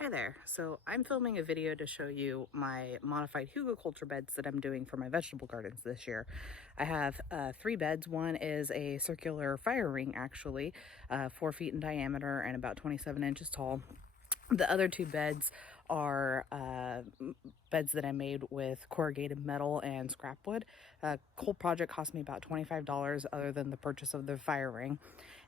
Hi there. So I'm filming a video to show you my modified Hügelkulter beds that I'm doing for my vegetable gardens this year. I have three beds. One is a circular fire ring, actually, 4 feet in diameter and about 27 inches tall. The other two beds are beds that I made with corrugated metal and scrap wood. Whole project cost me about $25 other than the purchase of the fire ring.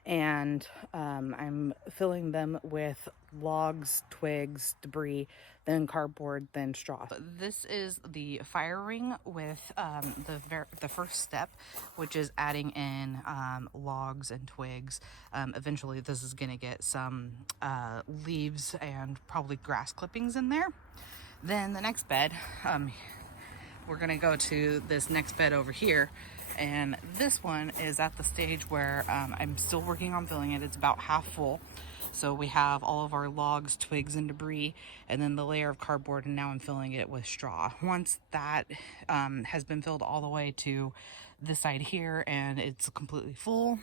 And I'm filling them with logs, twigs, debris, then cardboard, then straw. This is the fire ring with the first step, which is adding in logs and twigs. Eventually this is going to get some leaves and probably grass clippings in there. Then the next bed, we're going to go to this next bed over here. And this one is at the stage where I'm still working on filling it. It's about half full. So we have all of our logs, twigs, and debris, and then the layer of cardboard, and now I'm filling it with straw. Once that has been filled all the way to this side here and it's completely full,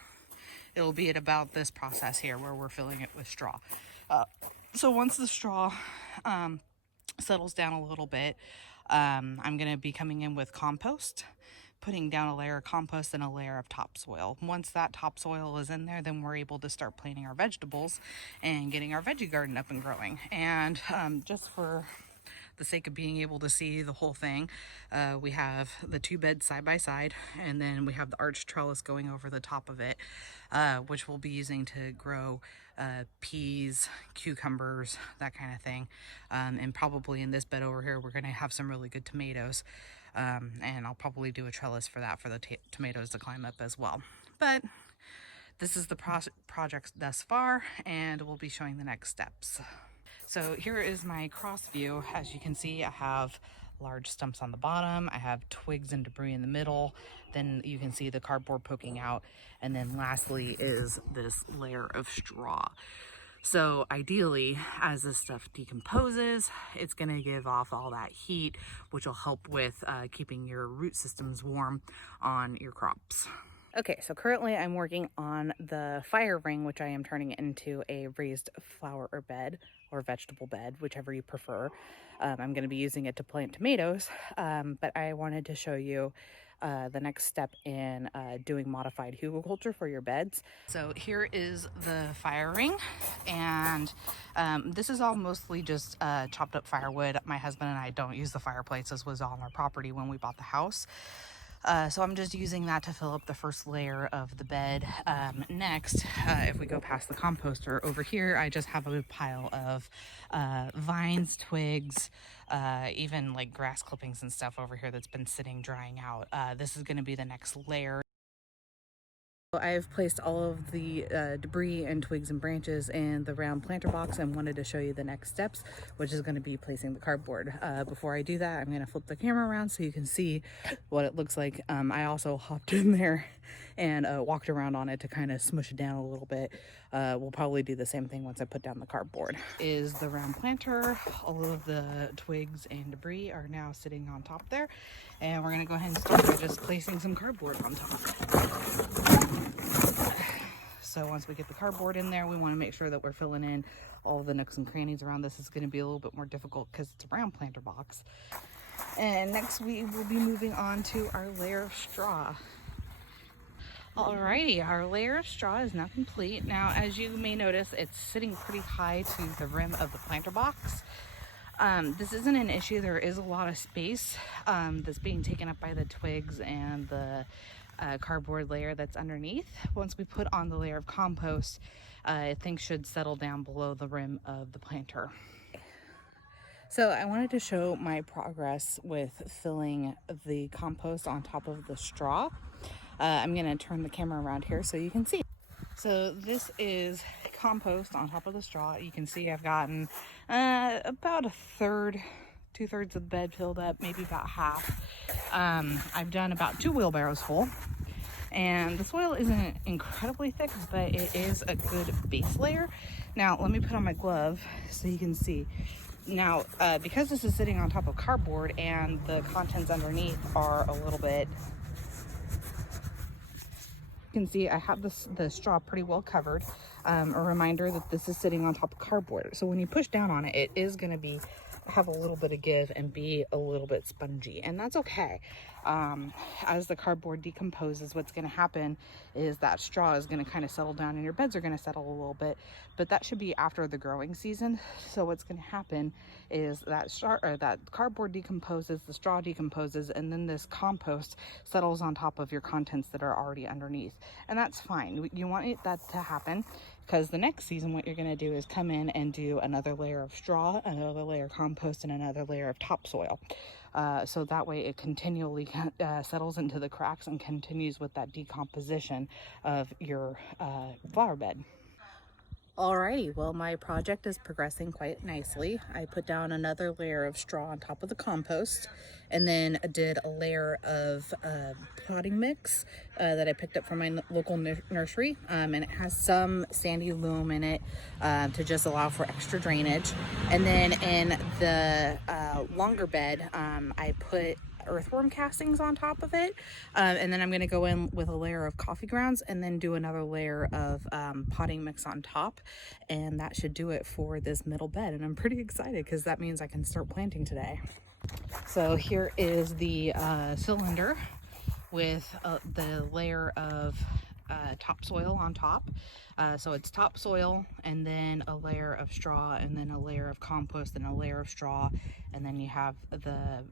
it'll be at about this process here where we're filling it with straw. So once the straw settles down a little bit, I'm going to be coming in with compost, putting down a layer of compost and a layer of topsoil. Once that topsoil is in there, then we're able to start planting our vegetables and getting our veggie garden up and growing. And just for the sake of being able to see the whole thing, we have the two beds side by side, and then we have the arched trellis going over the top of it, which we'll be using to grow peas, cucumbers, that kind of thing. And probably in this bed over here, we're going to have some really good tomatoes. And I'll probably do a trellis for that, for the tomatoes to climb up as well. But this is the project thus far, and we'll be showing the next steps. So here is my cross view. As you can see, I have large stumps on the bottom, I have twigs and debris in the middle, then you can see the cardboard poking out, and then lastly is this layer of straw. So ideally, as this stuff decomposes, it's going to give off all that heat, which will help with keeping your root systems warm on your crops. Okay, so currently I'm working on the fire ring, which I am turning into a raised flower bed or vegetable bed, whichever you prefer. I'm going to be using it to plant tomatoes, but I wanted to show you the next step in doing modified Hügelkulter for your beds. So here is the fire ring, and this is all mostly just chopped up firewood. My husband and I don't use the fireplace. This was on our property when we bought the house. So I'm just using that to fill up the first layer of the bed. Next, if we go past the composter over here, I just have a pile of vines, twigs, even like grass clippings and stuff over here that's been sitting drying out. This is going to be the next layer. I've placed all of the debris and twigs and branches in the round planter box and wanted to show you the next steps, which is going to be placing the cardboard. Before I do that, I'm going to flip the camera around so you can see what it looks like. I also hopped in there and walked around on it to kind of smush it down a little bit. We'll probably do the same thing once I put down the cardboard. Is the round planter. All of the twigs and debris are now sitting on top there, and we're going to go ahead and start by just placing some cardboard on top. So once we get the cardboard in there, we want to make sure that we're filling in all the nooks and crannies around this. Is going to be a little bit more difficult because it's a round planter box. And next we will be moving on to our layer of straw. Alrighty, our layer of straw is now complete. Now, as you may notice, it's sitting pretty high to the rim of the planter box. This isn't an issue. There is a lot of space that's being taken up by the twigs and the cardboard layer that's underneath. Once we put on the layer of compost, things should settle down below the rim of the planter. So I wanted to show my progress with filling the compost on top of the straw. I'm going to turn the camera around here so you can see. So this is compost on top of the straw. You can see I've gotten about a third, 2/3 of the bed filled up, maybe about half. I've done about 2 wheelbarrows full, and the soil isn't incredibly thick, but it is a good base layer. Now let me put on my glove so you can see. Now because this is sitting on top of cardboard and the contents underneath are a little bit You can see I have the straw pretty well covered. A reminder that this is sitting on top of cardboard. So when you push down on it, it is going to have a little bit of give and be a little bit spongy, and that's okay. As the cardboard decomposes, what's going to happen is that straw is going to kind of settle down and your beds are going to settle a little bit, but that should be after the growing season. So what's going to happen is that that cardboard decomposes, the straw decomposes, and then this compost settles on top of your contents that are already underneath, and that's fine. You want that to happen, because the next season what you're going to do is come in and do another layer of straw, another layer of compost, and another layer of topsoil. So that way it continually settles into the cracks and continues with that decomposition of your flower bed. Alrighty, well, my project is progressing quite nicely. I put down another layer of straw on top of the compost, and then did a layer of potting mix that I picked up from my local nursery, and it has some sandy loam in it to just allow for extra drainage. And then in the longer bed, I put earthworm castings on top of it, and then I'm going to go in with a layer of coffee grounds and then do another layer of potting mix on top, and that should do it for this middle bed. And I'm pretty excited because that means I can start planting today. So here is the cylinder with the layer of topsoil on top. So it's topsoil and then a layer of straw and then a layer of compost and a layer of straw, and then you have the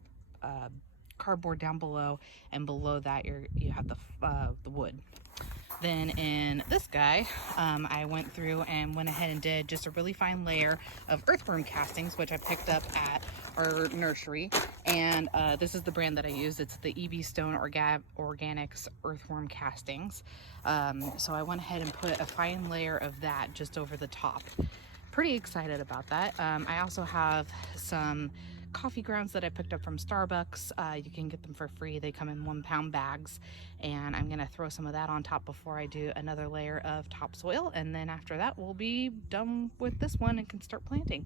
cardboard down below, and below that you have the wood. Then in this guy, I went through and went ahead and did just a really fine layer of earthworm castings, which I picked up at our nursery. And this is the brand that I use. It's the EB Stone Organics Earthworm Castings. So I went ahead and put a fine layer of that just over the top. Pretty excited about that. I also have some coffee grounds that I picked up from Starbucks. You can get them for free. They come in 1 pound bags, and I'm gonna throw some of that on top before I do another layer of topsoil, and then after that we'll be done with this one and can start planting.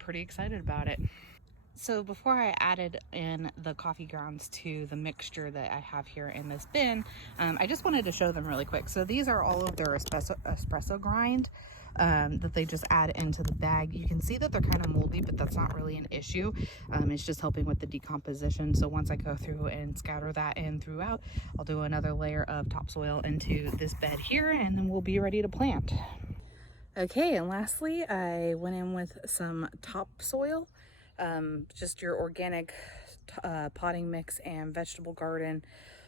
Pretty excited about it. So before I added in the coffee grounds to the mixture that I have here in this bin, I just wanted to show them really quick. So these are all of their espresso grind that they just add into the bag. You can see that they're kind of moldy, but that's not really an issue. It's just helping with the decomposition. So once I go through and scatter that in throughout, I'll do another layer of topsoil into this bed here, and then we'll be ready to plant. Okay, and lastly, I went in with some topsoil, just your organic potting mix and vegetable garden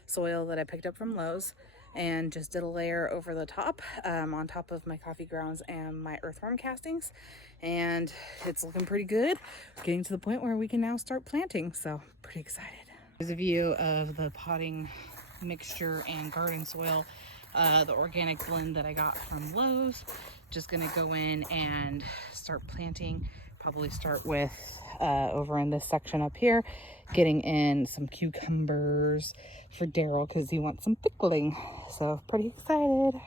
soil that I picked up from Lowe's, and just did a layer over the top, on top of my coffee grounds and my earthworm castings, and it's looking pretty good. Getting to the point where we can now start planting, so pretty excited. Here's a view of the potting mixture and garden soil, the organic blend that I got from Lowe's. Just gonna go in and start planting. Probably start with over in this section up here, getting in some cucumbers for Daryl because he wants some pickling. So pretty excited.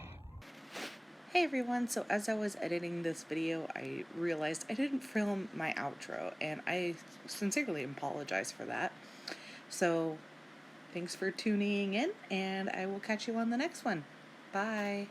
Hey everyone, so as I was editing this video, I realized I didn't film my outro, and I sincerely apologize for that. So thanks for tuning in, and I will catch you on the next one. Bye.